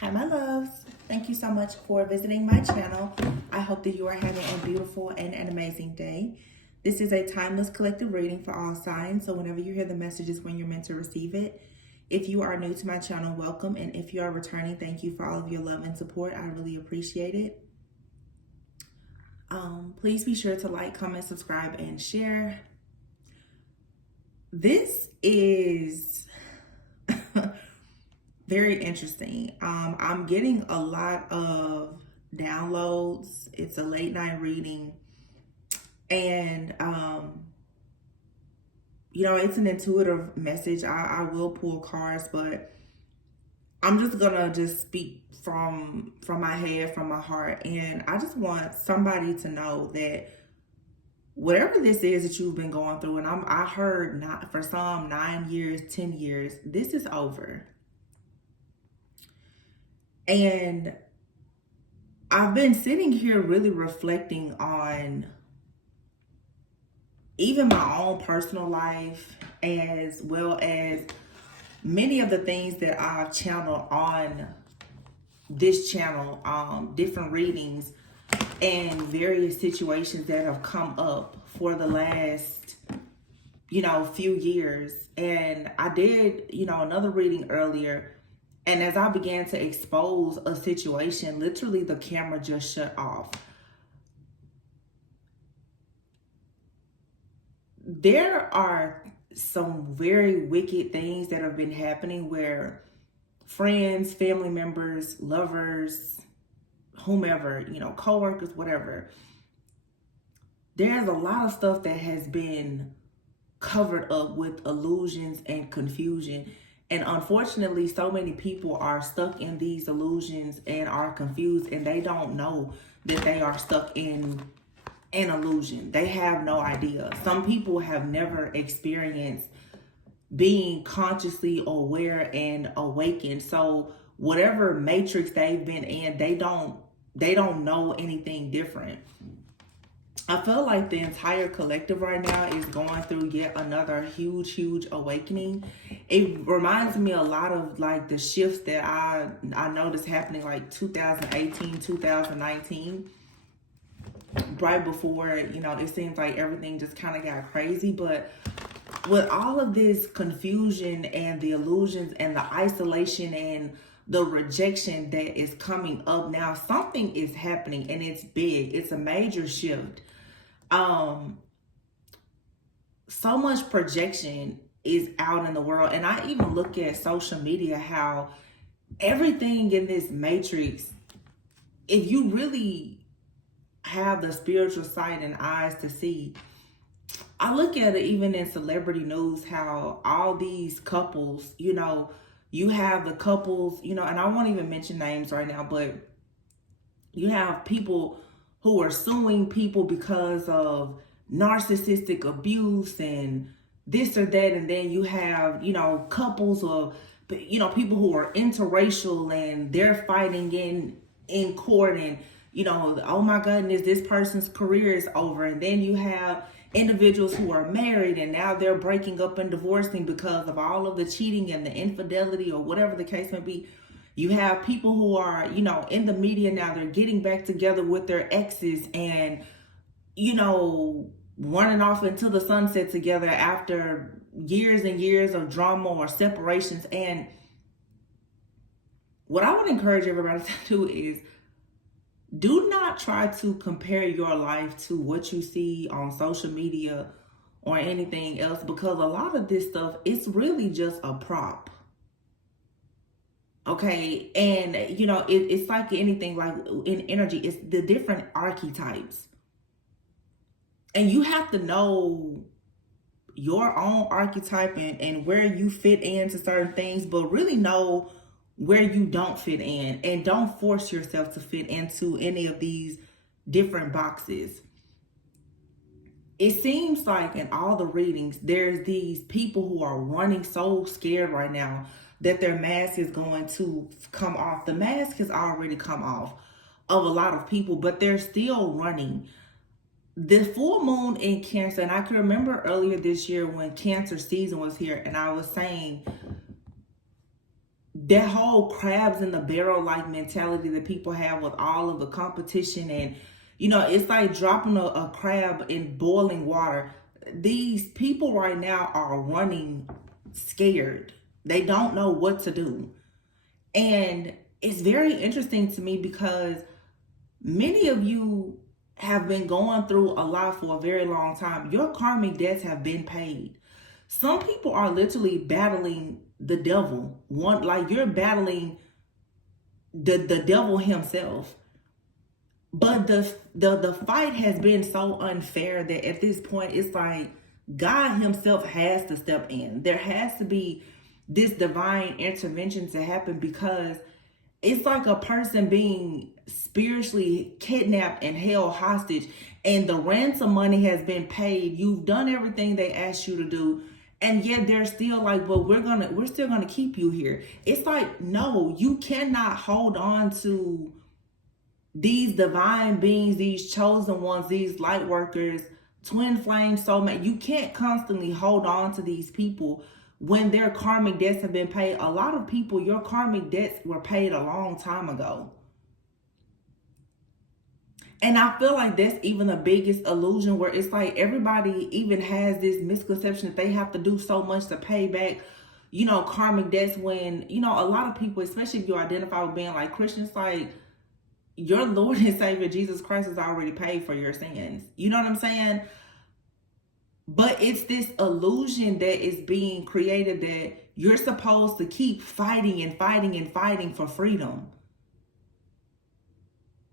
Hi, my loves. Thank you so much for visiting my channel. I hope that you are having a beautiful and an amazing day. This is a timeless collective reading for all signs, so whenever you hear the messages when you're meant to receive it. If you are new to my channel, welcome, and if you are returning, thank you for all of your love and support. I really appreciate it. Please be sure to like, comment, subscribe, and share. This is very interesting. I'm getting a lot of downloads. It's a late night reading, and it's an intuitive message. I will pull cards, but I'm just gonna speak from my head, from my heart, and I just want somebody to know that whatever this is that you've been going through, and I heard not for some 9 years, 10 years, this is over. And I've been sitting here really reflecting on even my own personal life, as well as many of the things that I've channeled on this channel, different readings and various situations that have come up for the last, few years. And I did, another reading earlier. And as I began to expose a situation, literally the camera just shut off. There are some very wicked things that have been happening where friends, family members, lovers, whomever, coworkers, whatever. There's a lot of stuff that has been covered up with illusions and confusion. And unfortunately, so many people are stuck in these illusions and are confused, and they don't know that they are stuck in an illusion. They have no idea. Some people have never experienced being consciously aware and awakened. So whatever matrix they've been in, they don't know anything different. I feel like the entire collective right now is going through yet another huge awakening. It reminds me a lot of like the shifts that I noticed happening like 2018, 2019. Right before, it seems like everything just kind of got crazy. But with all of this confusion and the illusions and the isolation and the rejection that is coming up now, something is happening, and it's big. It's a major shift. So much projection is out in the world. And I even look at social media, how everything in this matrix, if you really have the spiritual sight and eyes to see, I look at it even in celebrity news, how all these couples, you have the couples, and I won't even mention names right now, but you have people who are suing people because of narcissistic abuse and this or that. And then you have, couples of, people who are interracial and they're fighting in court, and, oh my goodness, this person's career is over. And then you have individuals who are married and now they're breaking up and divorcing because of all of the cheating and the infidelity or whatever the case may be. You have people who are, in the media now, they're getting back together with their exes and, running off into the sunset together after years and years of drama or separations. And what I would encourage everybody to do is, do not try to compare your life to what you see on social media or anything else, because a lot of this stuff, it's really just a prop. Okay, and it's like anything, like in energy, it's the different archetypes. And you have to know your own archetype and where you fit into certain things, but really know where you don't fit in, and don't force yourself to fit into any of these different boxes. It seems like in all the readings, there's these people who are running so scared right now that their mask is going to come off. The mask has already come off of a lot of people, but they're still running. The full moon in Cancer, and I can remember earlier this year when Cancer season was here, and I was saying, that whole crabs in the barrel like mentality that people have with all of the competition, and it's like dropping a crab in boiling water. These people right now are running scared. They don't know what to do. And it's very interesting to me because many of you have been going through a lot for a very long time. Your karmic debts have been paid. Some people are literally battling the devil. Like you're battling the devil himself. But the fight has been so unfair that at this point it's like God himself has to step in. There has to be this divine intervention to happen, because it's like a person being spiritually kidnapped and held hostage, and the ransom money has been paid. You've done everything they asked you to do, and yet they're still like, well, we're still gonna keep you here. It's like, no, you cannot hold on to these divine beings, these chosen ones, these light workers, twin flame soulmate. You can't constantly hold on to these people when their karmic debts have been paid. A lot of people, your karmic debts were paid a long time ago. And I feel like that's even the biggest illusion, where it's like everybody even has this misconception that they have to do so much to pay back, karmic debts, when, a lot of people, especially if you identify with being like Christians, like, your Lord and Savior Jesus Christ has already paid for your sins. You know what I'm saying? But it's this illusion that is being created that you're supposed to keep fighting and fighting and fighting for freedom.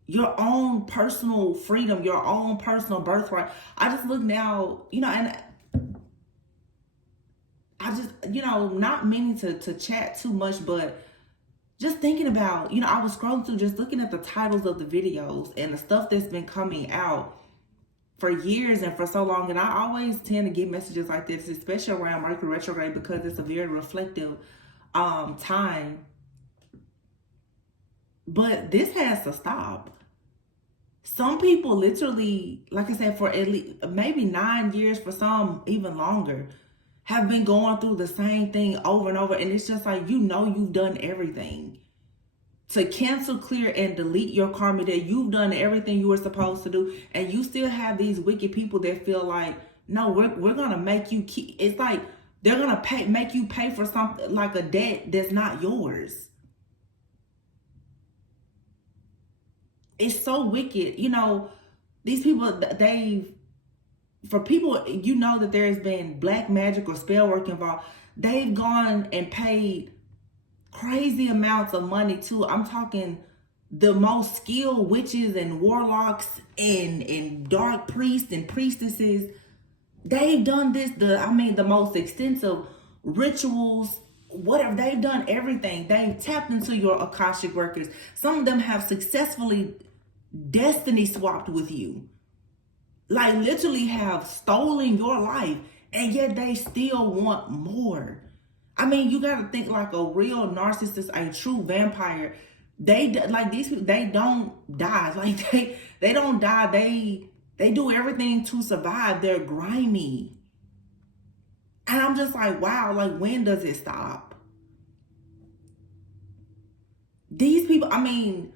Your own personal freedom, your own personal birthright. I just look now, and I just, not meaning to chat too much, but just thinking about, I was scrolling through, just looking at the titles of the videos and the stuff that's been coming out for years and for so long. And I always tend to get messages like this, especially around Mercury retrograde, because it's a very reflective time. But this has to stop. Some people literally, like I said, for at least maybe 9 years, for some even longer, have been going through the same thing over and over. And it's just like, you've done everything to cancel, clear, and delete your karma, that you've done everything you were supposed to do. And you still have these wicked people that feel like, no, we're going to make you keep. It's like they're going to make you pay for something, like a debt that's not yours. It's so wicked. These people, for people, that there's been black magic or spell work involved, they've gone and paid crazy amounts of money too. I'm talking the most skilled witches and warlocks and dark priests and priestesses. They've done this, the most extensive rituals, whatever. They've done everything. They've tapped into your Akashic records. Some of them have successfully destiny swapped with you. Like literally have stolen your life, and yet they still want more. I mean, you got to think like a real narcissist, a true vampire. These people, they don't die. Like they don't die. They do everything to survive. They're grimy. And I'm just like, wow, like when does it stop? These people, I mean,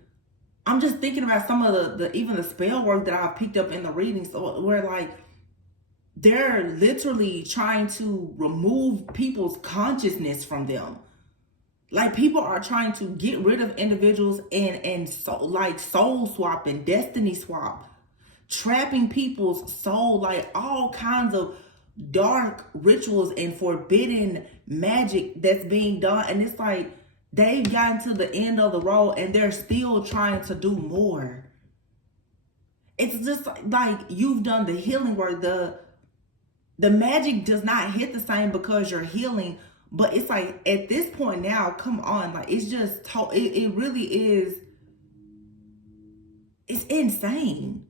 I'm just thinking about some of the even the spell work that I've picked up in the readings, where like they're literally trying to remove people's consciousness from them. Like people are trying to get rid of individuals and so like soul swap and destiny swap, trapping people's soul, like all kinds of dark rituals and forbidden magic that's being done. And it's like they've gotten to the end of the road and they're still trying to do more. It's just like you've done the healing work. The magic does not hit the same because you're healing. But it's like at this point now, come on, like it's just, it really is, it's insane.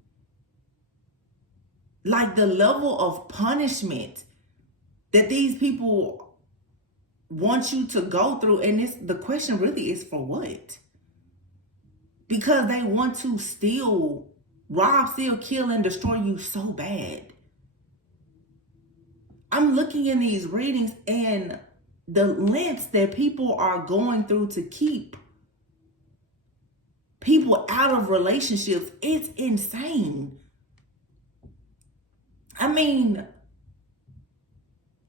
Like the level of punishment that these people want you to go through. And the question really is for what? Because they want to steal, rob, steal, kill, and destroy you so bad. I'm looking in these readings and the lengths that people are going through to keep people out of relationships, it's insane. I mean,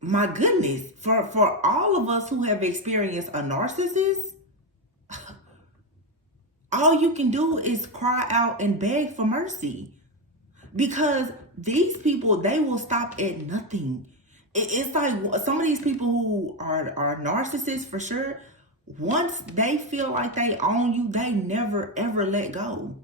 my goodness, for all of us who have experienced a narcissist, all you can do is cry out and beg for mercy, because these people, they will stop at nothing. It's like some of these people who are narcissists for sure, once they feel like they own you, they never ever let go.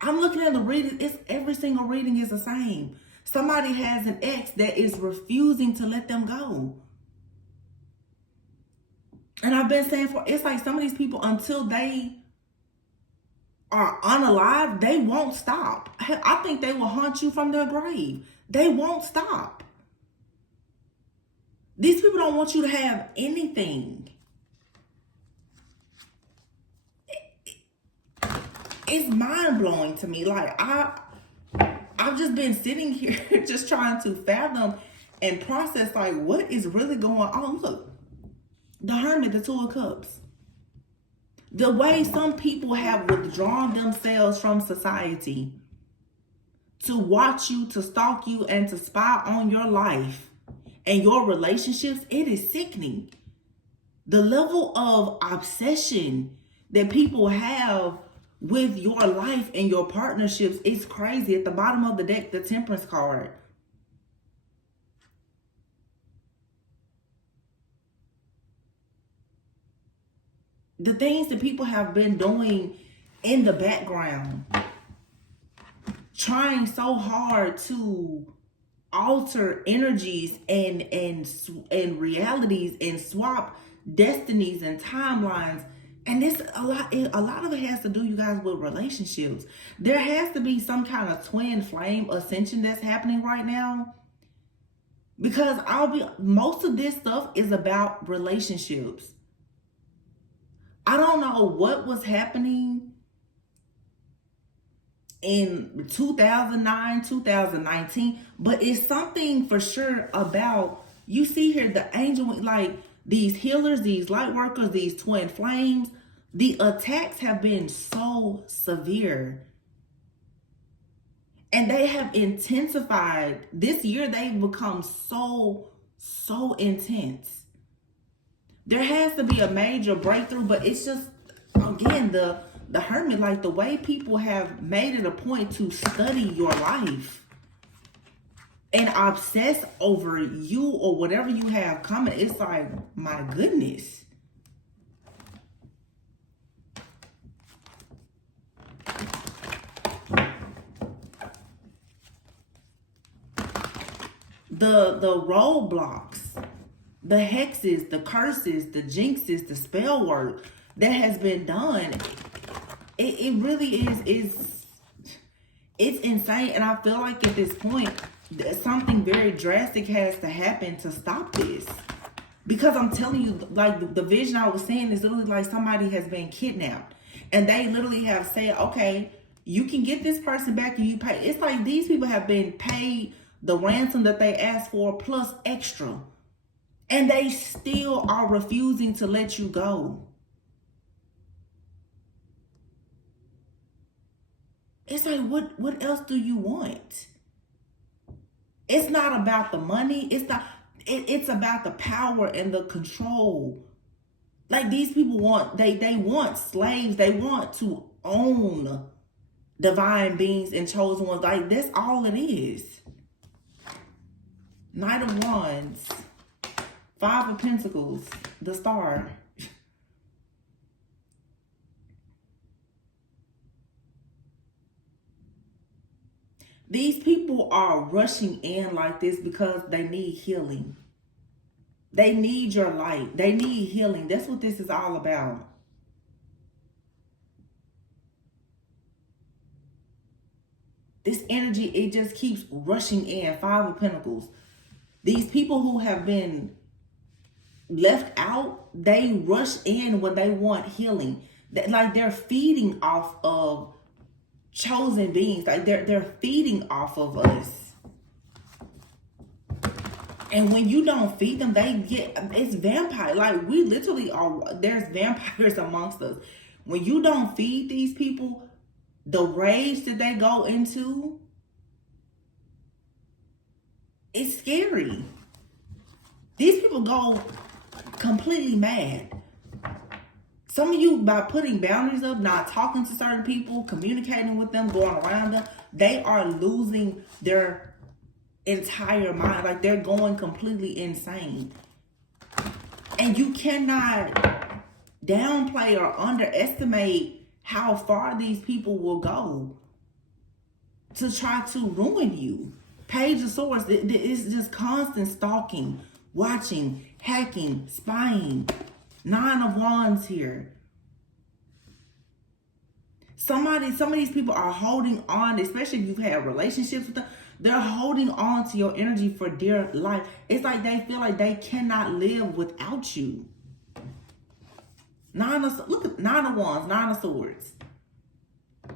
I'm looking at the reading, it's every single reading is the same. Somebody has an ex that is refusing to let them go. And I've been saying it's like some of these people, until they are unalive, they won't stop. I think they will haunt you from their grave. They won't stop. These people don't want you to have anything. It's mind-blowing to me. Like, I've just been sitting here just trying to fathom and process, like, what is really going on. Look, the Hermit, the Two of Cups. The way some people have withdrawn themselves from society to watch you, to stalk you, and to spy on your life and your relationships, it is sickening. The level of obsession that people have with your life and your partnerships is crazy. At the bottom of the deck, the Temperance card. The things that people have been doing in the background, trying so hard to alter energies and realities and swap destinies and timelines. And this a lot of it has to do, you guys, with relationships. There has to be some kind of twin flame ascension that's happening right now, because most of this stuff is about relationships. I don't know what was happening in 2009, 2019, but it's something for sure about, you see here, the angel, like these healers, these light workers, these twin flames, the attacks have been so severe. And they have intensified. This year, they've become so intense. There has to be a major breakthrough, but it's just, again, the Hermit, like the way people have made it a point to study your life and obsess over you or whatever you have coming. It's like, my goodness. The roadblocks, the hexes, the curses, the jinxes, the spell work that has been done, it really it's insane. And I feel like at this point, something very drastic has to happen to stop this. Because I'm telling you, like the vision I was saying is literally like somebody has been kidnapped. And they literally have said, okay, you can get this person back and you pay. It's like these people have been paid the ransom that they asked for plus extra. And they still are refusing to let you go. It's like, what else do you want? It's not about the money. It's about the power and the control. Like these people want, they want slaves. They want to own divine beings and chosen ones. Like that's all it is. Knight of Wands, Five of Pentacles, the Star. These people are rushing in like this because they need healing. They need your light. They need healing. That's what this is all about. This energy, it just keeps rushing in. Five of Pentacles. These people who have been left out, they rush in when they want healing. Like they're feeding off of chosen beings. Like they're feeding off of us. And when you don't feed them, they get, it's vampire. Like, we literally are, there's vampires amongst us. When you don't feed these people, the rage that they go into, it's scary. These people go completely mad. Some of you, by putting boundaries up, not talking to certain people, communicating with them, going around them, they are losing their entire mind. Like, they're going completely insane. And you cannot downplay or underestimate how far these people will go to try to ruin you. Page of Swords, it's just constant stalking, watching, hacking, spying. Nine of Wands here. Some of these people are holding on, especially if you've had relationships with them. They're holding on to your energy for dear life. It's like they feel like they cannot live without you. Look at Nine of Wands, Nine of Swords.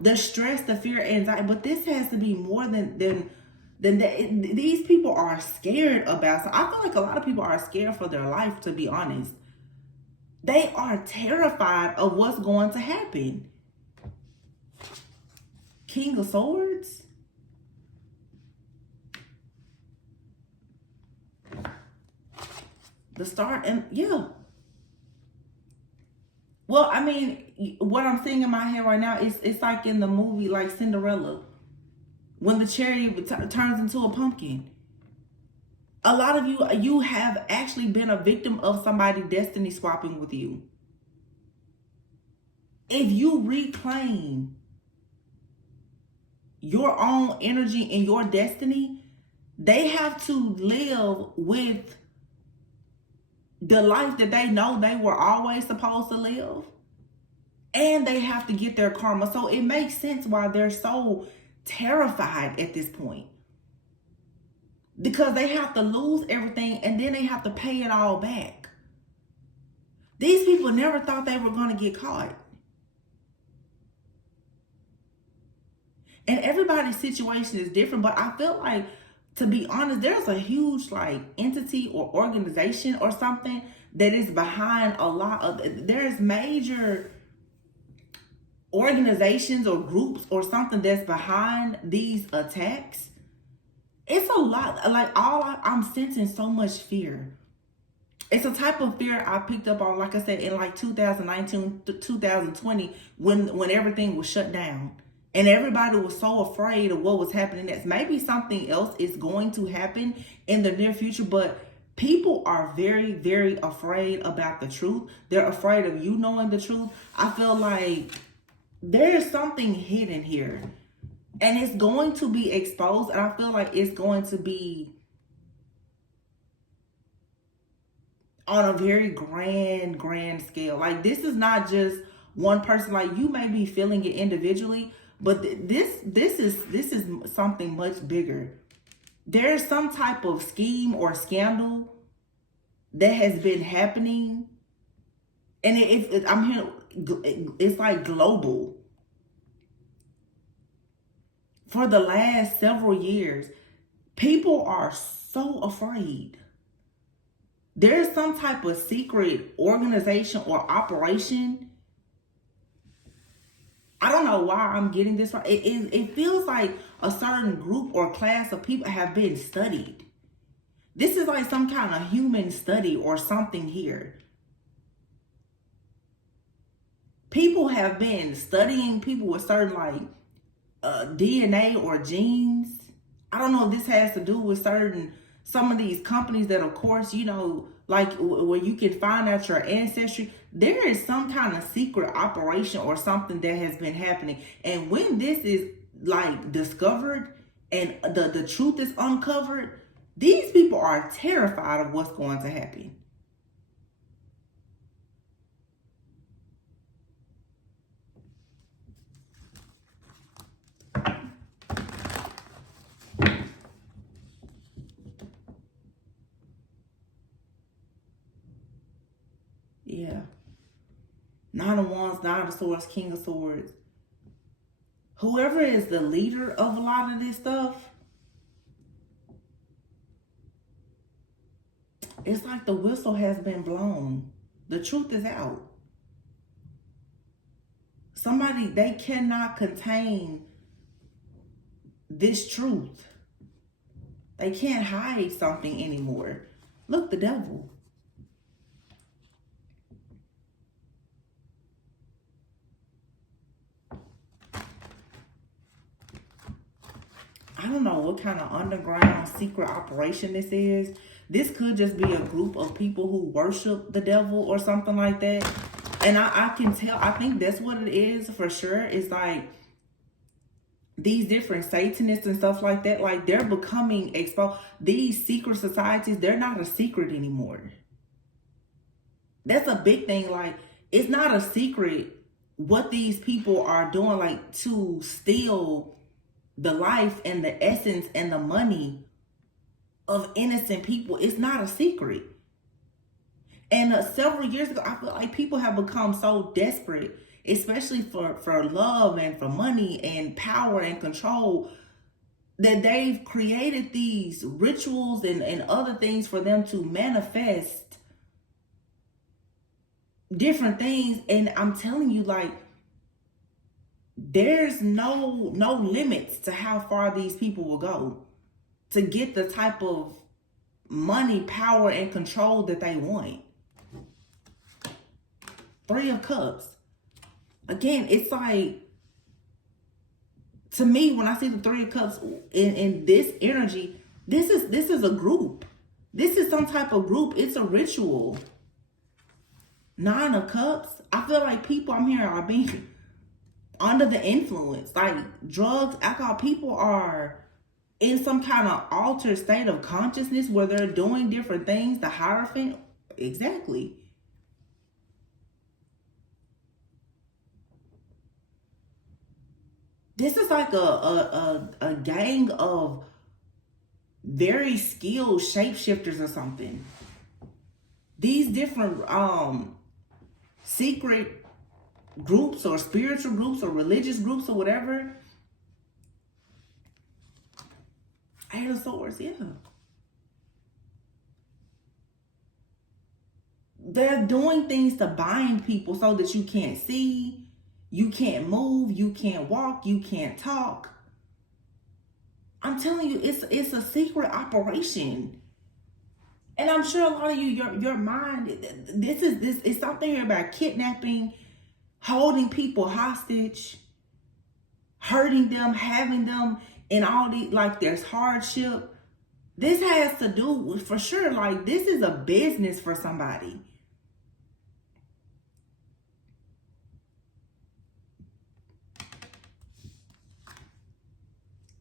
The stress, the fear, anxiety. But this has to be more than that. These people are scared about. So I feel like a lot of people are scared for their life, to be honest. They are terrified of what's going to happen. King of Swords. The start, and yeah. Well, I mean, what I'm seeing in my head right now is it's like in the movie, like Cinderella, when the cherry turns into a pumpkin. A lot of you have actually been a victim of somebody destiny swapping with you. If you reclaim your own energy and your destiny, they have to live with the life that they know they were always supposed to live. And they have to get their karma. So it makes sense why they're so terrified at this point. Because they have to lose everything and then they have to pay it all back. These people never thought they were going to get caught. And everybody's situation is different, but I feel like, to be honest, there's a huge like entity or organization or something that is behind a lot of, there's major organizations or groups or something that's behind these attacks. It's a lot. Like, I'm sensing so much fear. It's a type of fear I picked up on, like I said, in like 2019 to 2020 when everything was shut down. And everybody was so afraid of what was happening next. Maybe something else is going to happen in the near future, but people are very, very afraid about the truth. They're afraid of you knowing the truth. I feel like there's something hidden here. And it's going to be exposed. And I feel like it's going to be on a very grand scale. Like, this is not just one person. Like, you may be feeling it individually, but this is something much bigger. There's some type of scheme or scandal that has been happening, and I'm hearing it's like global. For the last several years, people are so afraid. There's some type of secret organization or operation. I don't know why I'm getting this right. It feels like a certain group or class of people have been studied. This is like some kind of human study or something here. People have been studying people with certain like DNA or genes. I don't know if this has to do with some of these companies that, of course, you know, like where you can find out your ancestry. There is some kind of secret operation or something that has been happening. And when this is like discovered and the truth is uncovered, these people are terrified of what's going to happen. Yeah. Nine of Wands, Nine of Swords, King of Swords. Whoever is the leader of a lot of this stuff, It's like the whistle has been blown. The truth is out. They cannot contain this truth. They can't hide something anymore. Look, the devil. I don't know what kind of underground secret operation this is. This could just be a group of people who worship the devil or something like that. And I can tell, I think that's what it is for sure. It's like these different Satanists and stuff like that, like they're becoming exposed. These secret societies, they're not a secret anymore. That's a big thing. Like, it's not a secret what these people are doing, like to steal the life and the essence and the money of innocent people. It's not a secret. And several years ago, I feel like people have become so desperate, especially for love and for money and power and control, that they've created these rituals and other things for them to manifest different things. And I'm telling you, like, there's no limits to how far these people will go to get the type of money, power, and control that they want. Three of Cups. Again, it's like, to me, when I see the Three of Cups in this energy, this is a group. This is some type of group. It's a ritual. Nine of Cups. I feel like people I'm hearing are being under the influence, like drugs, alcohol. People are in some kind of altered state of consciousness where they're doing different things. The Hierophant, exactly. This is like a gang of very skilled shapeshifters or something. These different secret groups or spiritual groups or religious groups or whatever. Eight of Swords, yeah. They're doing things to bind people so that you can't see, you can't move, you can't walk, you can't talk. I'm telling you, it's a secret operation. And I'm sure a lot of you, your mind, this is something here about kidnapping, holding people hostage, hurting them, having them in all the, like, there's hardship. This has to do with, for sure, like, this is a business for somebody.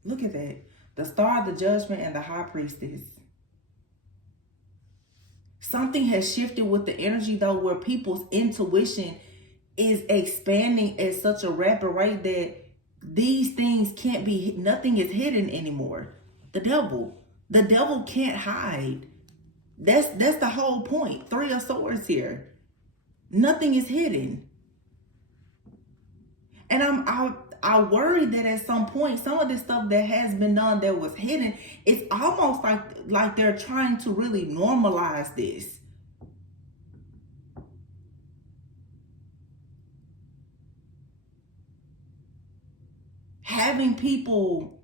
Look at that. The Star of the Judgment and the High Priestess. Something has shifted with the energy, though, where people's intuition is expanding at such a rapid rate that these things can't be, nothing is hidden anymore. The devil can't hide. That's the whole point. Three of Swords here. Nothing is hidden. And I worry that at some point, some of this stuff that has been done that was hidden, it's almost like they're trying to really normalize this. Having people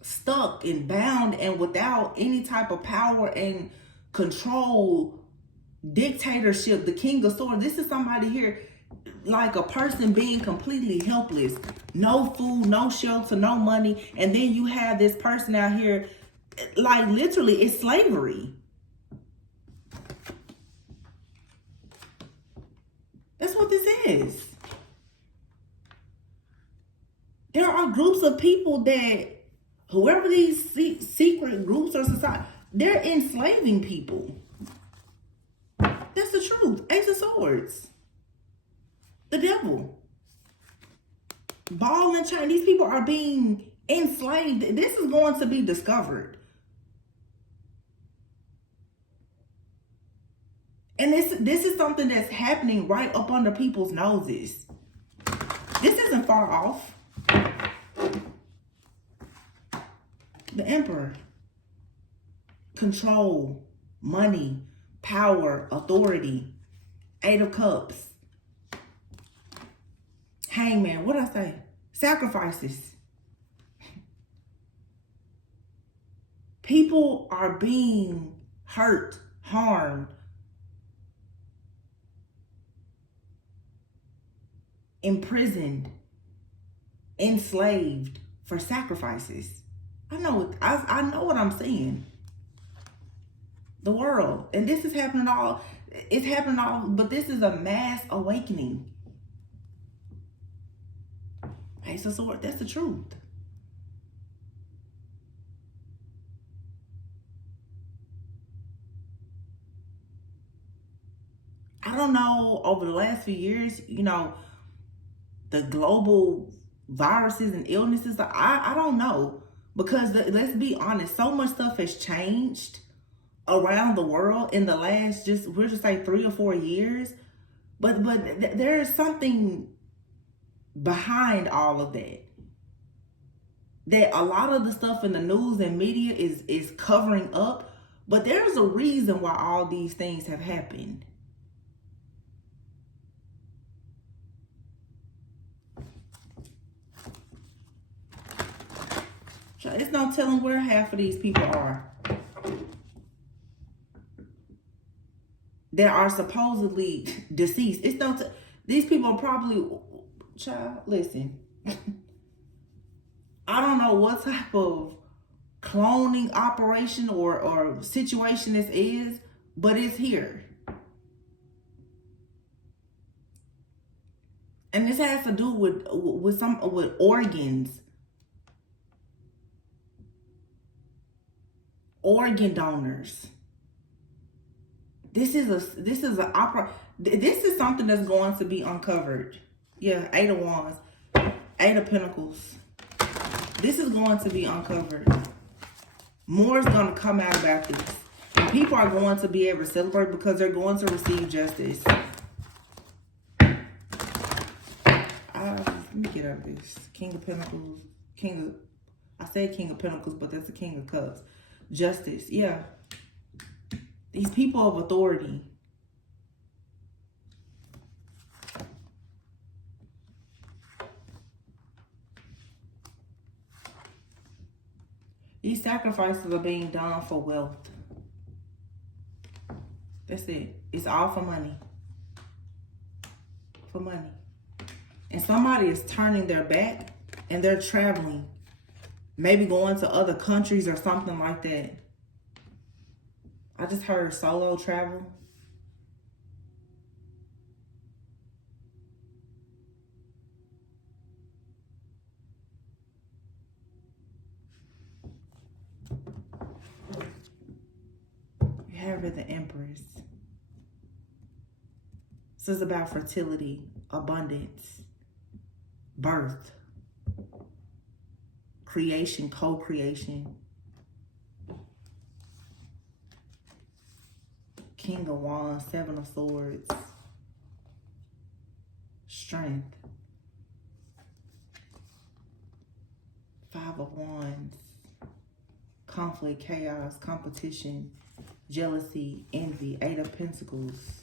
stuck and bound and without any type of power and control, dictatorship, the King of Swords. This is somebody here, like a person being completely helpless, no food, no shelter, no money, and then you have this person out here, like, literally, it's slavery. That's what this is. There are groups of people that, whoever these secret groups or society, they're enslaving people. That's the truth. Ace of Swords. The devil. Ball and chain. These people are being enslaved. This is going to be discovered. And this is something that's happening right up under people's noses. This isn't far off. The Emperor. Control. money, power, authority. Eight of Cups. Hangman, what did I say? Sacrifices. People are being hurt, harmed, imprisoned, enslaved for sacrifices. I know what I'm saying. The world. And this is happening all, it's happening all, but this is a mass awakening. Ace of Swords, that's the truth. I don't know, over the last few years, you know, the global viruses and illnesses, I don't know. Because let's be honest, so much stuff has changed around the world in the last, we'll just say 3 or 4 years. But there is something behind all of that. That a lot of the stuff in the news and media is covering up. But there's a reason why all these things have happened. It's no telling where half of these people are that are supposedly deceased. It's no, these people are probably, child, listen. I don't know what type of cloning operation or situation this is, but it's here. And this has to do with organs. Organ donors. This is something that's going to be uncovered. Yeah, 8 of Wands, 8 of Pentacles. This is going to be uncovered. More is going to come out about this. And people are going to be able to celebrate because they're going to receive justice. Let me get out of this. King of Pentacles. I said King of Pentacles, but that's the King of Cups. Justice, yeah. These people of authority. These sacrifices are being done for wealth. That's it. It's all for money. For money. And somebody is turning their back and they're traveling. Maybe going to other countries or something like that. I just heard solo travel. You have the Empress. This is about fertility, abundance, birth, creation, co-creation. King of Wands, 7 of Swords, strength, 5 of Wands, conflict, chaos, competition, jealousy, envy, 8 of Pentacles.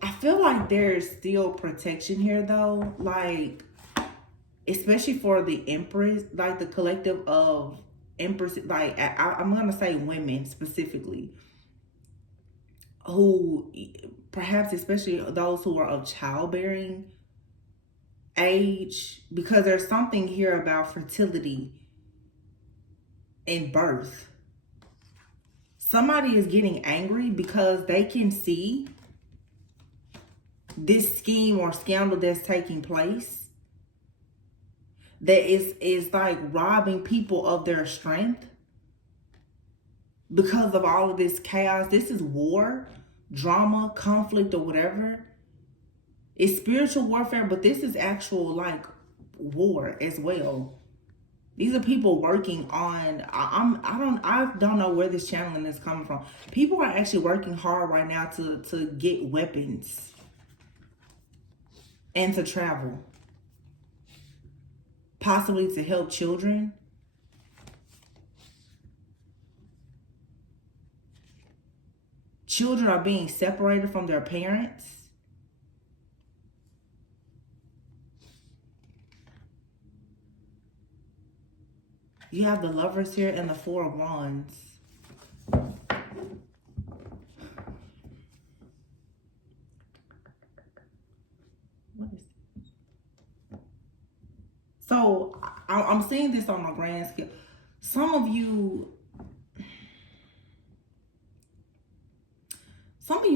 I feel like there's still protection here though, like, especially for the Empress, like the collective of Empress, like I'm going to say women specifically, who perhaps especially those who are of childbearing age, because there's something here about fertility and birth. Somebody is getting angry because they can see this scheme or scandal that's taking place that is like robbing people of their strength because of all of this chaos. This is war, drama, conflict, or whatever. It's spiritual warfare, but this is actual like war as well. These are people working on, I don't know where this channeling is coming from. People are actually working hard right now to get weapons and to travel. possibly to help children. Children are being separated from their parents. You have the Lovers here and the Four of Wands. What is this? So I'm seeing this on a grand scale. Some of you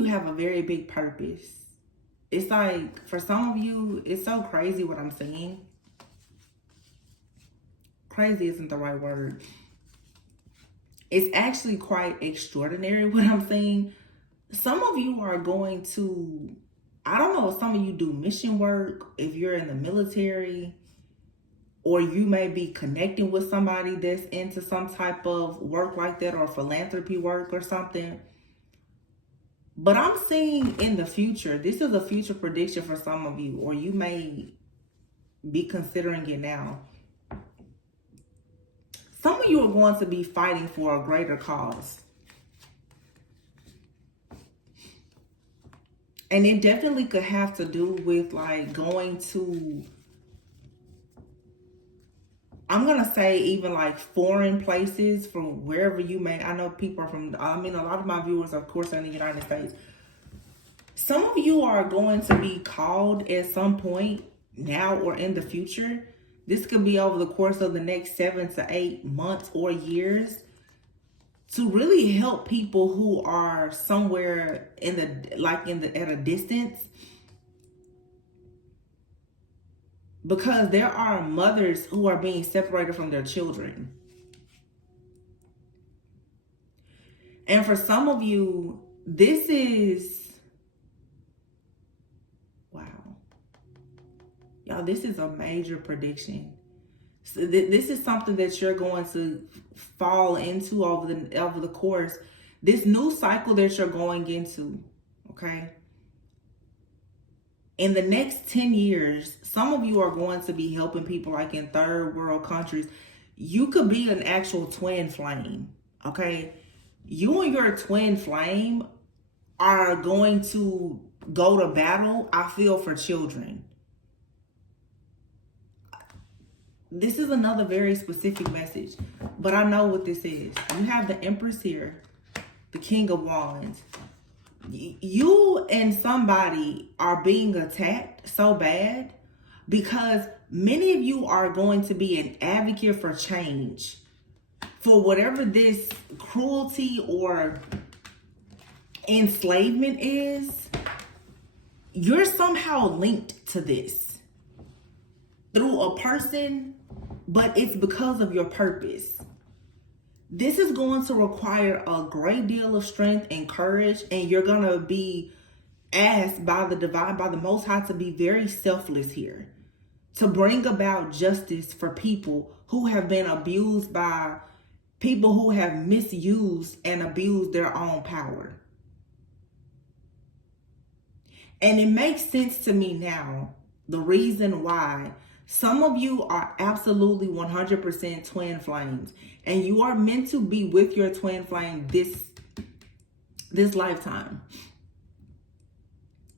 have a very big purpose. It's like, for some of you, it's so crazy what I'm saying. Crazy isn't the right word. It's actually quite extraordinary what I'm saying. Some of you are going to, I don't know if some of you do mission work, if you're in the military, or you may be connecting with somebody that's into some type of work like that, or philanthropy work or something. But I'm seeing in the future, this is a future prediction for some of you, or you may be considering it now. Some of you are going to be fighting for a greater cause. And it definitely could have to do with like going to, I'm going to say even like foreign places from wherever you may. I know people are from, I mean, a lot of my viewers, of course, are in the United States. Some of you are going to be called at some point now or in the future. This could be over the course of the next 7 to 8 months or years to really help people who are somewhere at a distance. Because there are mothers who are being separated from their children. And for some of you, this is, wow. Y'all, this is a major prediction. So this is something that you're going to fall into over the course. This new cycle that you're going into, okay? In the next 10 years, some of you are going to be helping people like in third world countries. You could be an actual twin flame, okay? You and your twin flame are going to go to battle, I feel, for children. This is another very specific message, but I know what this is. You have the Empress here, the King of Wands. You and somebody are being attacked so bad because many of you are going to be an advocate for change. For whatever this cruelty or enslavement is, you're somehow linked to this through a person, but it's because of your purpose. This is going to require a great deal of strength and courage, and you're going to be asked by the divine, by the Most High, to be very selfless here, to bring about justice for people who have been abused by people who have misused and abused their own power. And it makes sense to me now, the reason why some of you are absolutely 100% twin flames, and you are meant to be with your twin flame this lifetime.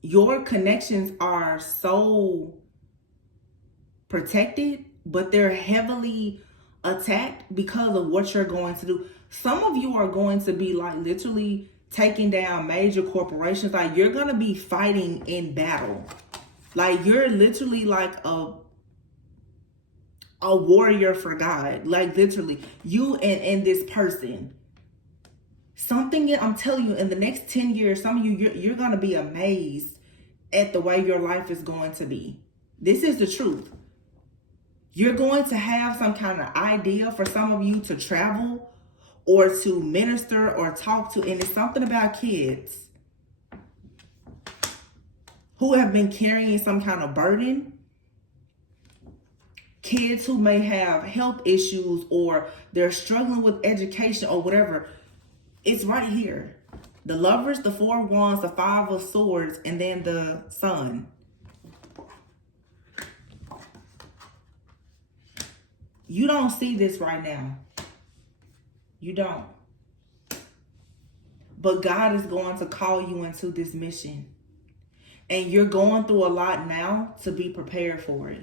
Your connections are so protected, but they're heavily attacked because of what you're going to do. Some of you are going to be like literally taking down major corporations. Like, you're going to be fighting in battle. Like, you're literally like a warrior for God. Like, literally, you and this person. Something, I'm telling you, in the next 10 years, some of you're going to be amazed at the way your life is going to be. This is the truth. You're going to have some kind of idea for some of you to travel or to minister or talk to. And it's something about kids who have been carrying some kind of burden. Kids who may have health issues or they're struggling with education or whatever. It's right here. The Lovers, the Four of Wands, the Five of Swords, and then the Sun. You don't see this right now. You don't. But God is going to call you into this mission. And you're going through a lot now to be prepared for it.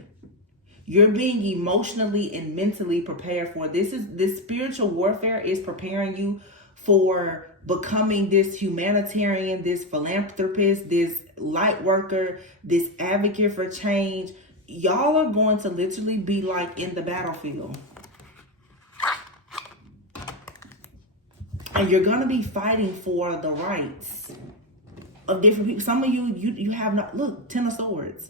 You're being emotionally and mentally prepared for it. This spiritual warfare is preparing you for becoming this humanitarian, this philanthropist, this light worker, this advocate for change. Y'all are going to literally be like in the battlefield. And you're going to be fighting for the rights of different people. Some of you have not, look, 10 of Swords.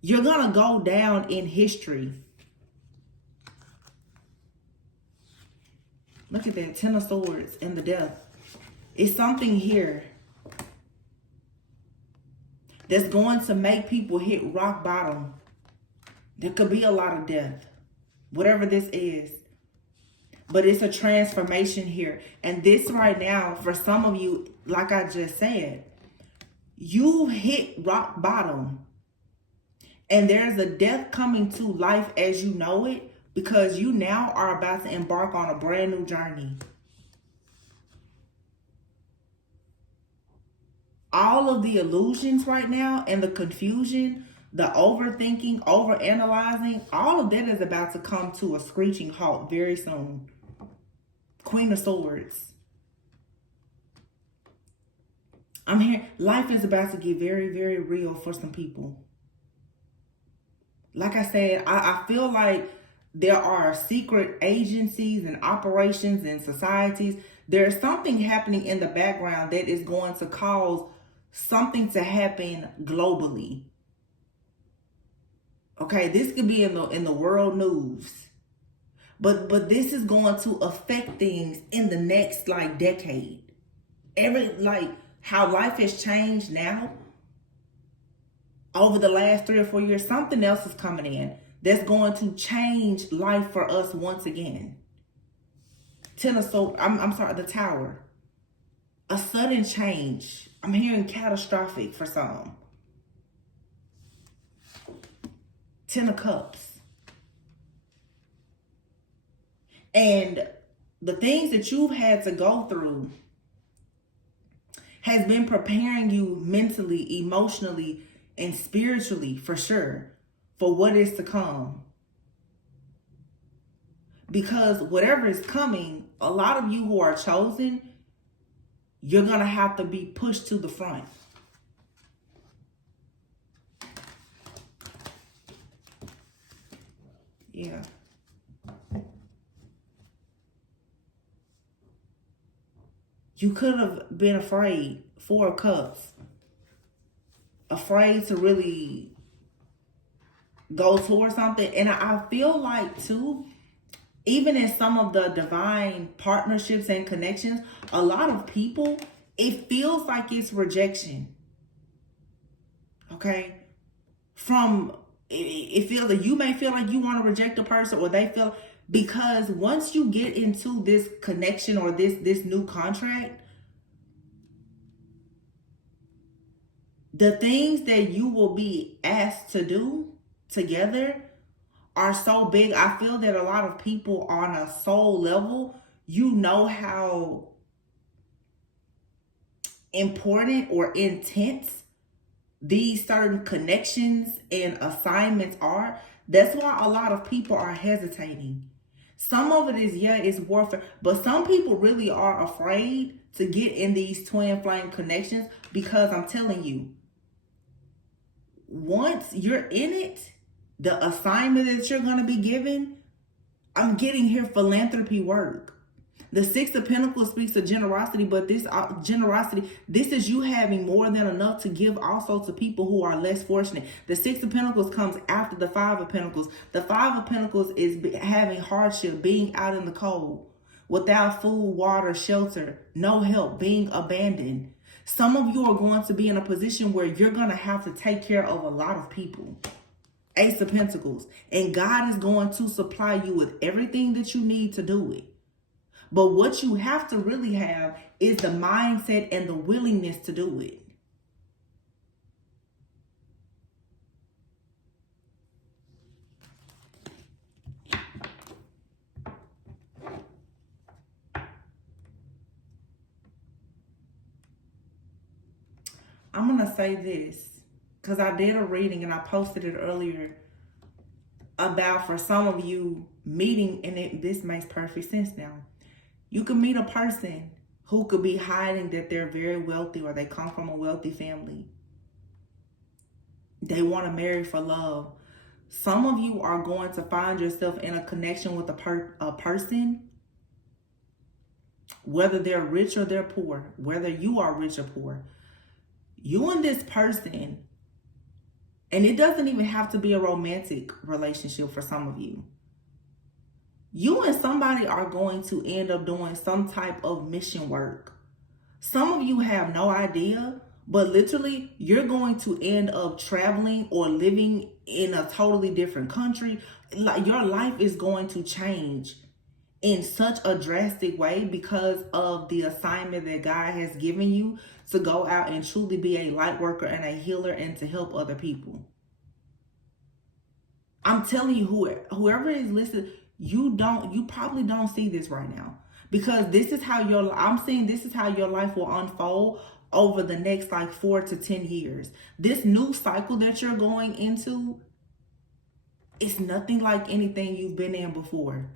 You're going to go down in history. Look at that, 10 of Swords and the death. It's something here that's going to make people hit rock bottom. There could be a lot of death, whatever this is. But it's a transformation here. And this right now, for some of you, like I just said, you hit rock bottom. And there's a death coming to life as you know it, because you now are about to embark on a brand new journey. All of the illusions right now and the confusion, the overthinking, overanalyzing, all of that is about to come to a screeching halt very soon. Queen of Swords. I'm here. Life is about to get very, very real for some people. Like I said, I feel like there are secret agencies and operations and societies. There's something happening in the background that is going to cause something to happen globally. Okay, this could be in the world news. But this is going to affect things in the next decade. How life has changed now over the last 3 or 4 years, something else is coming in that's going to change life for us once again. The Tower. A sudden change. I'm hearing catastrophic for some. 10 of Cups. And the things that you've had to go through has been preparing you mentally, emotionally, and spiritually, for sure, for what is to come. Because whatever is coming, a lot of you who are chosen, you're going to have to be pushed to the front. Yeah. You could have been afraid. 4 of Cups. Afraid to really go towards something. And I feel like, too, even in some of the divine partnerships and connections, a lot of people, it feels like it's rejection. Okay? It feels like you may feel like you want to reject a person, or they feel, because once you get into this connection or this new contract, the things that you will be asked to do together are so big. I feel that a lot of people on a soul level, you know how important or intense these certain connections and assignments are. That's why a lot of people are hesitating. Some of it is, it's warfare, but some people really are afraid to get in these twin flame connections, because I'm telling you, once you're in it, the assignment that you're going to be given, I'm getting here philanthropy work. The 6 of Pentacles speaks of generosity, but this generosity, this is you having more than enough to give also to people who are less fortunate. The 6 of Pentacles comes after the 5 of Pentacles. The 5 of Pentacles is having hardship, being out in the cold, without food, water, shelter, no help, being abandoned. Some of you are going to be in a position where you're going to have to take care of a lot of people. Ace of Pentacles. And God is going to supply you with everything that you need to do it. But what you have to really have is the mindset and the willingness to do it. I'm going to say this because I did a reading and I posted it earlier about, for some of you, meeting, and this makes perfect sense now. You can meet a person who could be hiding that they're very wealthy or they come from a wealthy family. They want to marry for love. Some of you are going to find yourself in a connection with a person, whether they're rich or they're poor, whether you are rich or poor. You and this person, and it doesn't even have to be a romantic relationship for some of you. You and somebody are going to end up doing some type of mission work. Some of you have no idea, but literally you're going to end up traveling or living in a totally different country. Like, your life is going to change in such a drastic way because of the assignment that God has given you to go out and truly be a light worker and a healer and to help other people. I'm telling you, whoever is listening, you probably don't see this right now, because this is how this is how your life will unfold over the next 4 to 10 years. This new cycle that you're going into, it's nothing like anything you've been in before.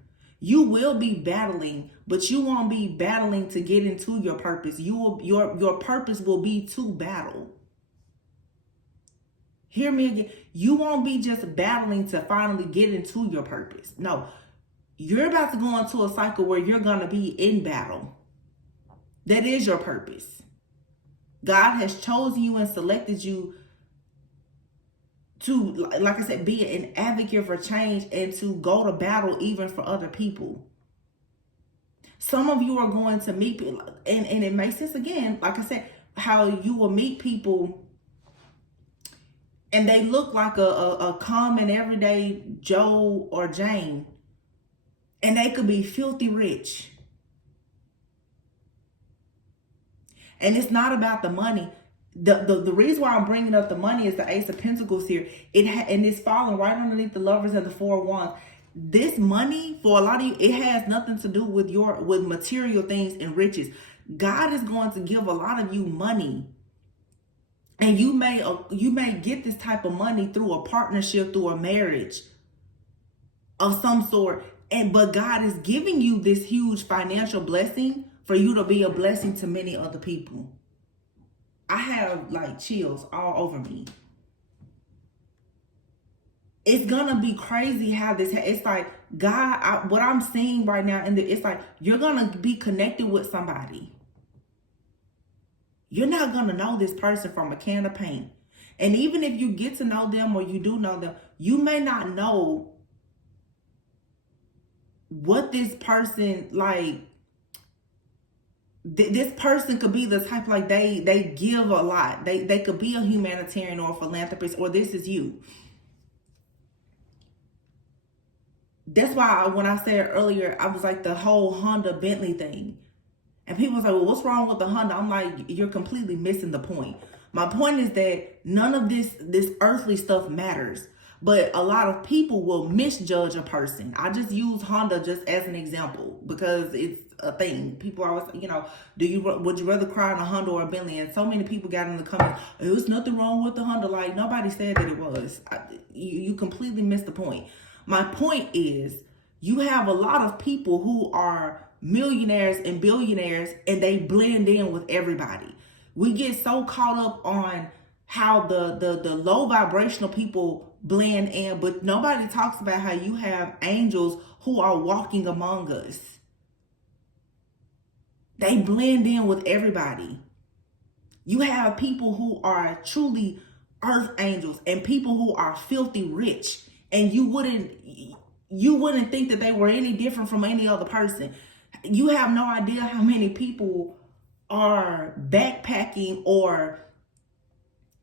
You will be battling, but you won't be battling to get into your purpose. Your purpose will be to battle. Hear me again. You won't be just battling to finally get into your purpose. No, you're about to go into a cycle where you're going to be in battle. That is your purpose. God has chosen you and selected you to, like I said, be an advocate for change and to go to battle even for other people. Some of you are going to meet people, and it makes sense again, like I said, how you will meet people and they look like a common everyday Joe or Jane, and they could be filthy rich. And it's not about the money. The reason why I'm bringing up the money is the Ace of Pentacles here. And it's falling right underneath the Lovers and the Four of Wands. This money, for a lot of you, it has nothing to do with material things and riches. God is going to give a lot of you money. And you may get this type of money through a partnership, through a marriage of some sort. But God is giving you this huge financial blessing for you to be a blessing to many other people. I have chills all over me. It's gonna be crazy how it's like God, what I'm seeing right now, it's like you're gonna be connected with somebody. You're not gonna know this person from a can of paint. And even if you get to know them or you do know them, you may not know what this person this person could be the type they give a lot. They could be a humanitarian or a philanthropist, or this is you. That's why when I said earlier, I was like the whole Honda Bentley thing. And people say, well, what's wrong with the Honda? I'm like, you're completely missing the point. My point is that none of this earthly stuff matters. But a lot of people will misjudge a person. I just use Honda just as an example because it's a thing. People always, would you rather cry in a Honda or a Bentley? And so many people got in the comments, there was nothing wrong with the Honda. Like, nobody said that it was. You completely missed the point. My point is, you have a lot of people who are millionaires and billionaires, and they blend in with everybody. We get so caught up on how the low vibrational people blend in, but nobody talks about how you have angels who are walking among us. They blend in with everybody. You have people who are truly earth angels and people who are filthy rich, and you wouldn't think that they were any different from any other person. You have no idea how many people are backpacking or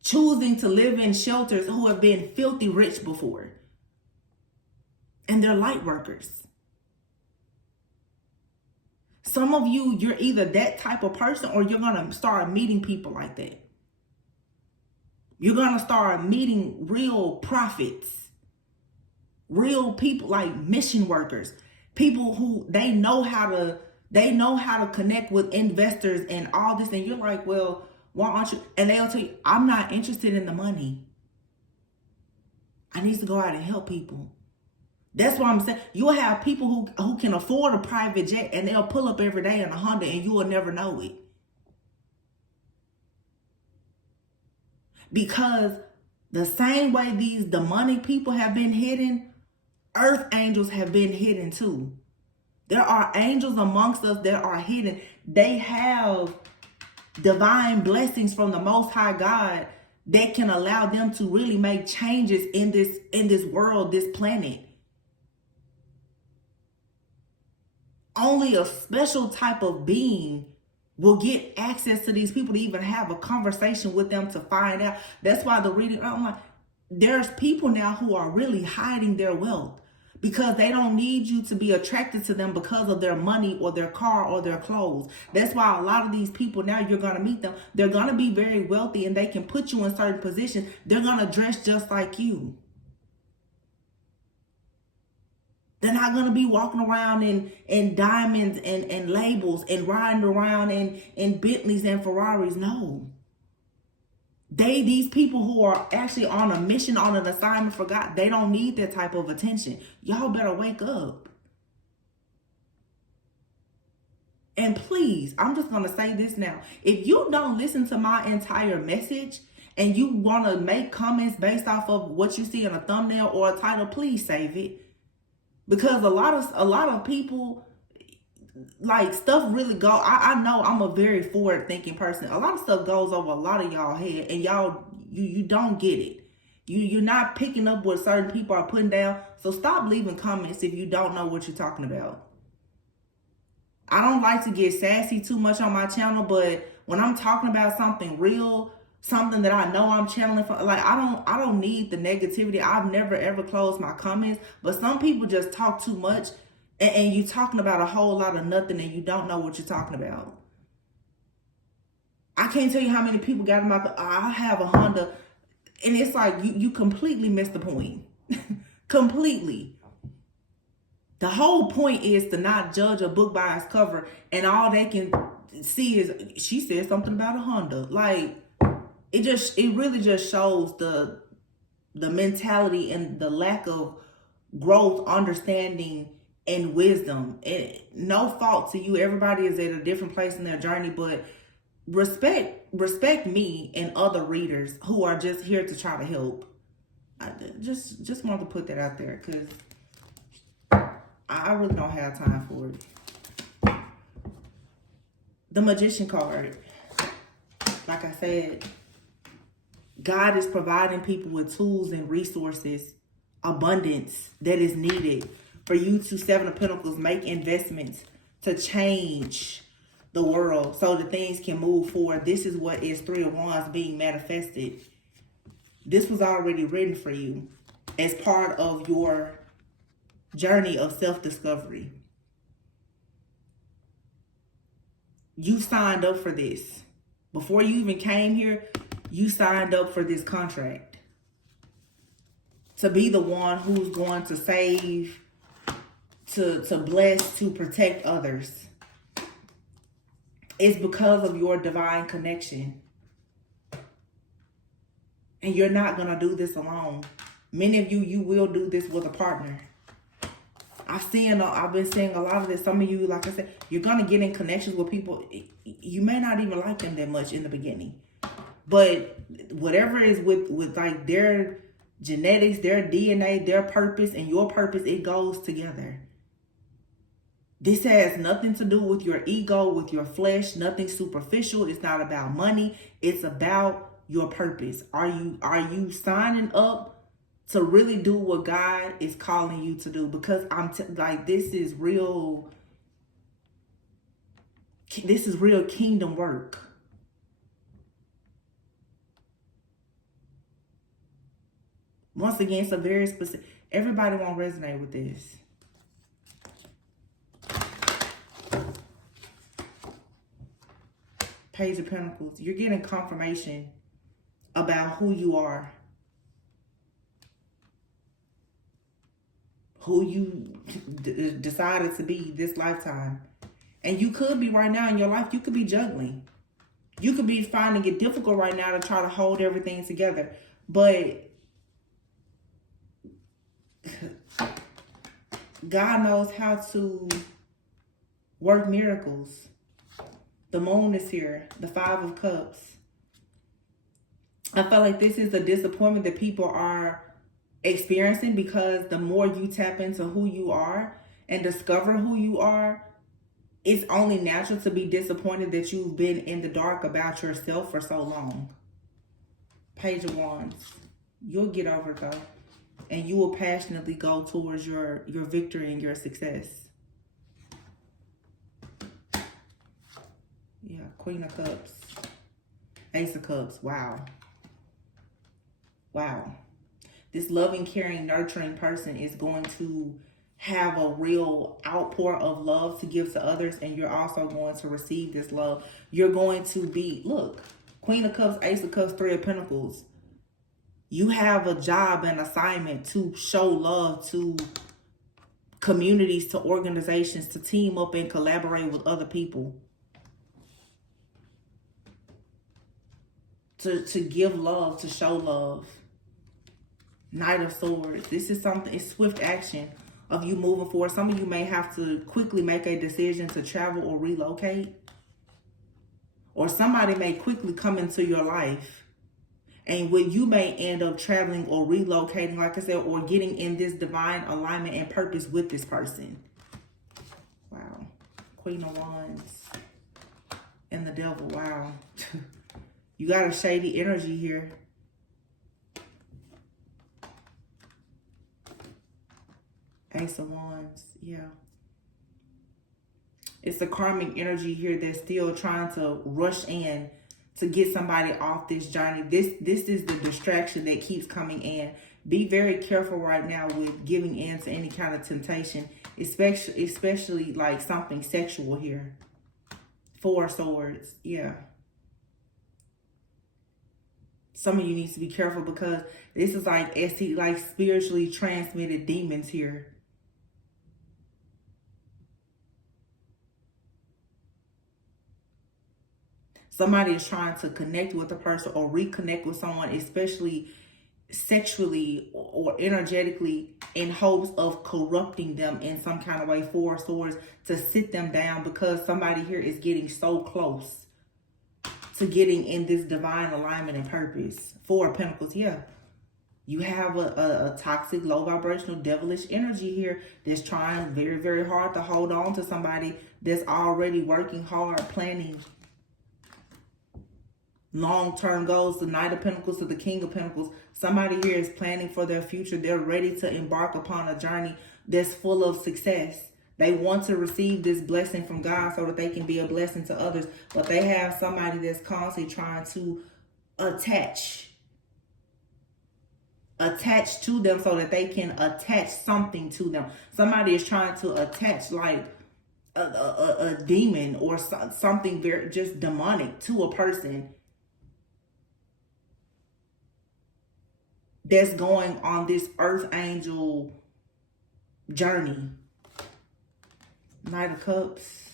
choosing to live in shelters who have been filthy rich before. And they're light workers. Some of you, you're either that type of person or you're going to start meeting people like that. You're going to start meeting real prophets, real people like mission workers, people who they know how to connect with investors and all this. And you're like, well, Why aren't you? And they'll tell you, I'm not interested in the money. I need to go out and help people. That's why I'm saying you'll have people who can afford a private jet and they'll pull up every day in a Honda and you will never know it. Because the same way these demonic people have been hidden, earth angels have been hidden too. There are angels amongst us that are hidden. They have divine blessings from the Most High God that can allow them to really make changes in this world, this planet. Only a special type of being will get access to these people to even have a conversation with them to find out. That's why the reading, I'm like, there's people now who are really hiding their wealth because they don't need you to be attracted to them because of their money or their car or their clothes. That's why a lot of these people now, you're going to meet them. They're going to be very wealthy and they can put you in certain positions. They're going to dress just like you. They're not going to be walking around in diamonds and labels and riding around in Bentleys and Ferraris. No. These people who are actually on a mission, on an assignment for God, they don't need that type of attention. Y'all better wake up. And please, I'm just going to say this now. If you don't listen to my entire message and you want to make comments based off of what you see in a thumbnail or a title, please save it. Because a lot of people, like, stuff really go. I know I'm a very forward thinking person. A lot of stuff goes over a lot of y'all head, and y'all you don't get it. You're not picking up what certain people are putting down. So stop leaving comments if you don't know what you're talking about. I don't like to get sassy too much on my channel, but when I'm talking about something real, something that I know I'm channeling for, like, I don't need the negativity. I've never ever closed my comments, but some people just talk too much and you talking about a whole lot of nothing and you don't know what you're talking about. I can't tell you how many people got in my, I have a Honda, and it's like you completely missed the point. Completely. The whole point is to not judge a book by its cover, and all they can see is she said something about a Honda. Like, it really just shows the mentality and the lack of growth, understanding, and wisdom. No fault to you. Everybody is at a different place in their journey, but respect me and other readers who are just here to try to help. I just want to put that out there because I really don't have time for it. The Magician card. Like I said, God is providing people with tools and resources, abundance that is needed for you to, Seven of Pentacles, make investments to change the world so that things can move forward. This is what is Three of Wands being manifested. This was already written for you as part of your journey of self-discovery. You signed up for this. Before you even came here, you signed up for this contract. To be the one who's going to save, to bless, to protect others. It's because of your divine connection. And you're not going to do this alone. Many of you will do this with a partner. I've been seeing a lot of this. Some of you, like I said, you're going to get in connections with people. You may not even like them that much in the beginning. But whatever is with like their genetics, their DNA, their purpose, and your purpose, it goes together. This has nothing to do with your ego, with your flesh, nothing superficial. It's not about money. It's about your purpose. Are you signing up to really do what God is calling you to do? Because this is real kingdom work. Once again, it's a very specific, everybody won't resonate with this. Page of Pentacles. You're getting confirmation about who you are. Who you decided to be this lifetime. And you could be right now in your life, you could be juggling. You could be finding it difficult right now to try to hold everything together. But God knows how to work miracles. The moon is here. The 5 of Cups. I feel like this is a disappointment that people are experiencing, because the more you tap into who you are and discover who you are, it's only natural to be disappointed that you've been in the dark about yourself for so long. Page of Wands. You'll get over it though. And you will passionately go towards your victory and your success. Yeah, Queen of Cups. Ace of Cups. Wow. Wow. This loving, caring, nurturing person is going to have a real outpour of love to give to others, and you're also going to receive this love. You're going to be, look, Queen of Cups, Ace of Cups, 3 of Pentacles. You have a job and assignment to show love to communities, to organizations, to team up and collaborate with other people. To give love, to show love. Knight of Swords. This is something, it's swift action of you moving forward. Some of you may have to quickly make a decision to travel or relocate. Or somebody may quickly come into your life. And when you may end up traveling or relocating, like I said, or getting in this divine alignment and purpose with this person. Wow. Queen of Wands. And the Devil. Wow. You got a shady energy here. Ace of Wands. Yeah. It's a karmic energy here that's still trying to rush in to get somebody off this journey. This is the distraction that keeps coming in. Be very careful right now with giving in to any kind of temptation, especially like something sexual here. 4 of Swords. Yeah. Some of you need to be careful, because this is like spiritually transmitted demons here. Somebody is trying to connect with a person or reconnect with someone, especially sexually or energetically, in hopes of corrupting them in some kind of way. 4 of Swords, to sit them down, because somebody here is getting so close to getting in this divine alignment and purpose. 4 of Pentacles. Yeah. You have a toxic, low vibrational, devilish energy here that's trying very, very hard to hold on to somebody that's already working hard, planning long-term goals. The Knight of Pentacles to the King of Pentacles. Somebody here is planning for their future. They're ready to embark upon a journey that's full of success. They want to receive this blessing from God so that they can be a blessing to others. But they have somebody that's constantly trying to attach to them so that they can attach something to them. Somebody is trying to attach like a demon or something very just demonic to a person that's going on this earth angel journey. Knight of Cups,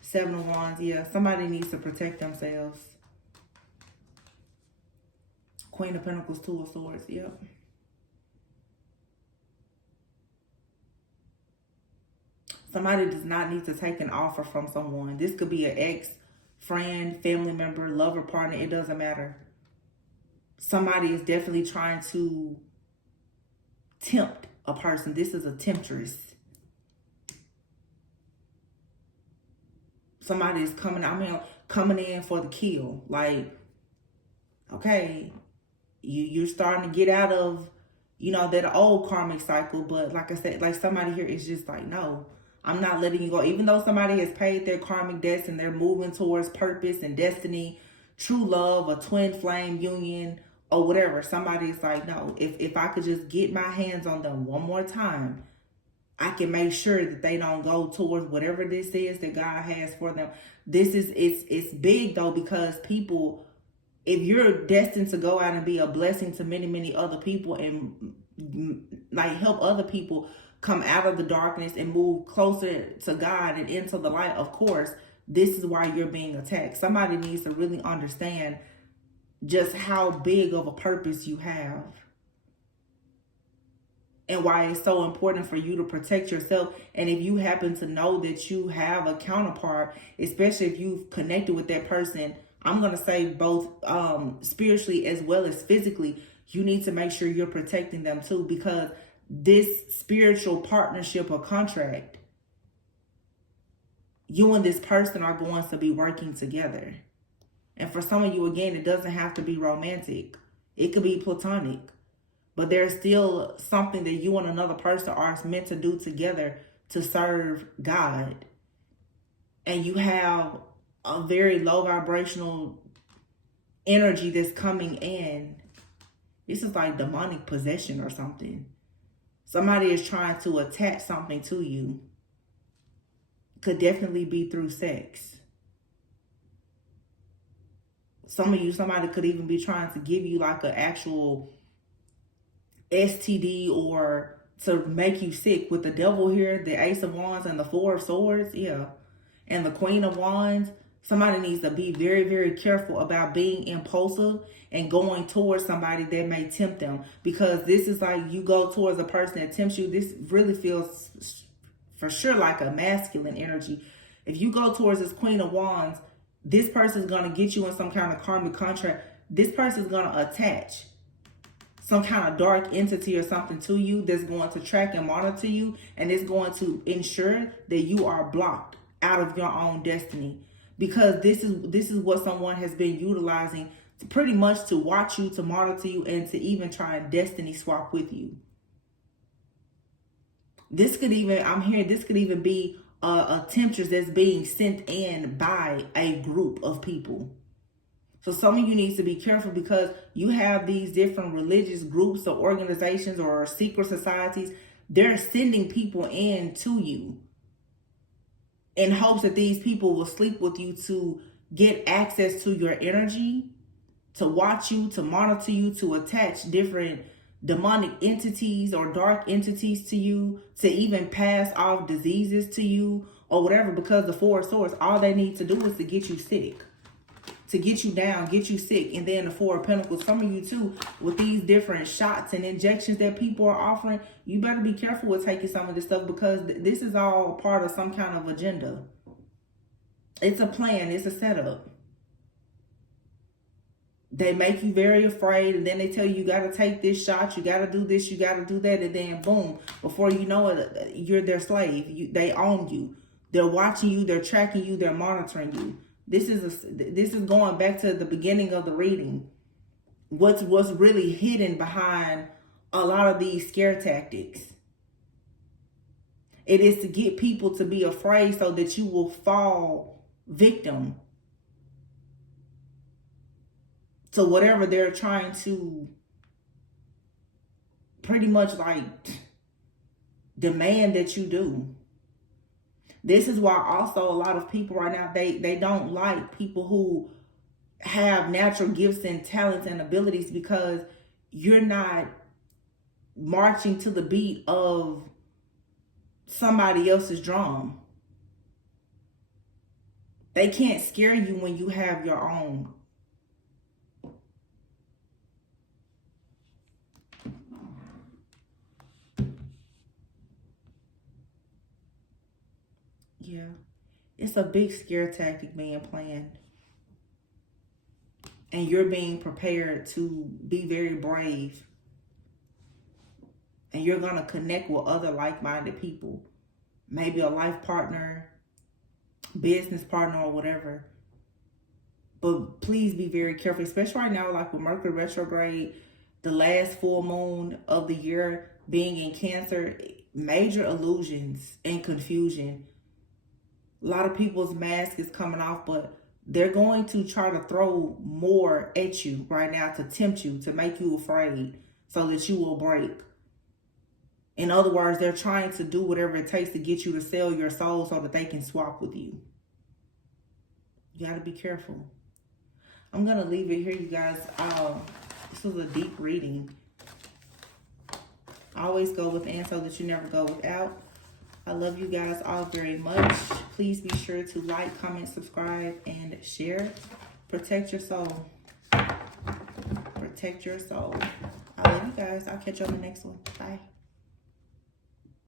7 of Wands. Yeah, somebody needs to protect themselves. Queen of Pentacles, 2 of Swords. Yep. Somebody does not need to take an offer from someone. This could be an ex, friend, family member, lover, partner. It doesn't matter. Somebody is definitely trying to tempt a person. This is a temptress. Somebody is coming in for the kill. Like, okay, you're starting to get out of, that old karmic cycle. But like I said, like somebody here is just like, no, I'm not letting you go. Even though somebody has paid their karmic debts and they're moving towards purpose and destiny, true love, a twin flame union, or whatever. Somebody is like, no, if I could just get my hands on them one more time, I can make sure that they don't go towards whatever this is that God has for them. It's big though, because people, if you're destined to go out and be a blessing to many, many other people and like help other people come out of the darkness and move closer to God and into the light, of course, this is why you're being attacked. Somebody needs to really understand just how big of a purpose you have and why it's so important for you to protect yourself. And if you happen to know that you have a counterpart, especially if you've connected with that person, I'm going to say both spiritually as well as physically, you need to make sure you're protecting them too, because this spiritual partnership or contract, you and this person are going to be working together. And for some of you, again, it doesn't have to be romantic. It could be platonic. But there's still something that you and another person are meant to do together to serve God. And you have a very low vibrational energy that's coming in. This is like demonic possession or something. Somebody is trying to attach something to you. Could definitely be through sex. Some of you, somebody could even be trying to give you like an actual STD or to make you sick. With the devil here, the Ace of Wands and the Four of Swords, yeah, and the Queen of Wands. Somebody needs to be very, very careful about being impulsive and going towards somebody that may tempt them, because this is like you go towards a person that tempts you. This really feels for sure like a masculine energy. If you go towards this Queen of Wands, this person is going to get you in some kind of karmic contract. This person is going to attach some kind of dark entity or something to you that's going to track and monitor you, and it's going to ensure that you are blocked out of your own destiny, because this is what someone has been utilizing to pretty much to watch you, to monitor you, and to even try and destiny swap with you. This could even, I'm hearing, this could even be a temptress that's being sent in by a group of people. So some of you need to be careful, because you have these different religious groups or organizations or secret societies. They're sending people in to you in hopes that these people will sleep with you to get access to your energy, to watch you, to monitor you, to attach different demonic entities or dark entities to you, to even pass off diseases to you or whatever, because the Four of Swords, all they need to do is to get you sick. To get you down, get you sick. And then the Four of Pentacles, some of you too, with these different shots and injections that people are offering, you better be careful with taking some of this stuff, because this is all part of some kind of agenda. It's a plan, it's a setup. They make you very afraid, and then they tell you, you got to take this shot, you got to do this, you got to do that, and then boom, before you know it, you're their slave. They own you. They're watching you, they're tracking you, they're monitoring you. This is going back to the beginning of the reading. What's really hidden behind a lot of these scare tactics? It is to get people to be afraid so that you will fall victim to whatever they're trying to pretty much like demand that you do. This is why also a lot of people right now, they don't like people who have natural gifts and talents and abilities, because you're not marching to the beat of somebody else's drum. They can't scare you when you have your own. Yeah, it's a big scare tactic being planned. And you're being prepared to be very brave. And you're going to connect with other like-minded people. Maybe a life partner, business partner, or whatever. But please be very careful, especially right now, like with Mercury retrograde, the last full moon of the year being in Cancer, major illusions and confusion. A lot of people's mask is coming off, but they're going to try to throw more at you right now to tempt you, to make you afraid so that you will break. In other words, they're trying to do whatever it takes to get you to sell your soul so that they can swap with you. You got to be careful. I'm going to leave it here, you guys. This was a deep reading. Always go within so that you never go without. I love you guys all very much. Please be sure to like, comment, subscribe, and share. Protect your soul. Protect your soul. I love you guys. I'll catch you on the next one. Bye.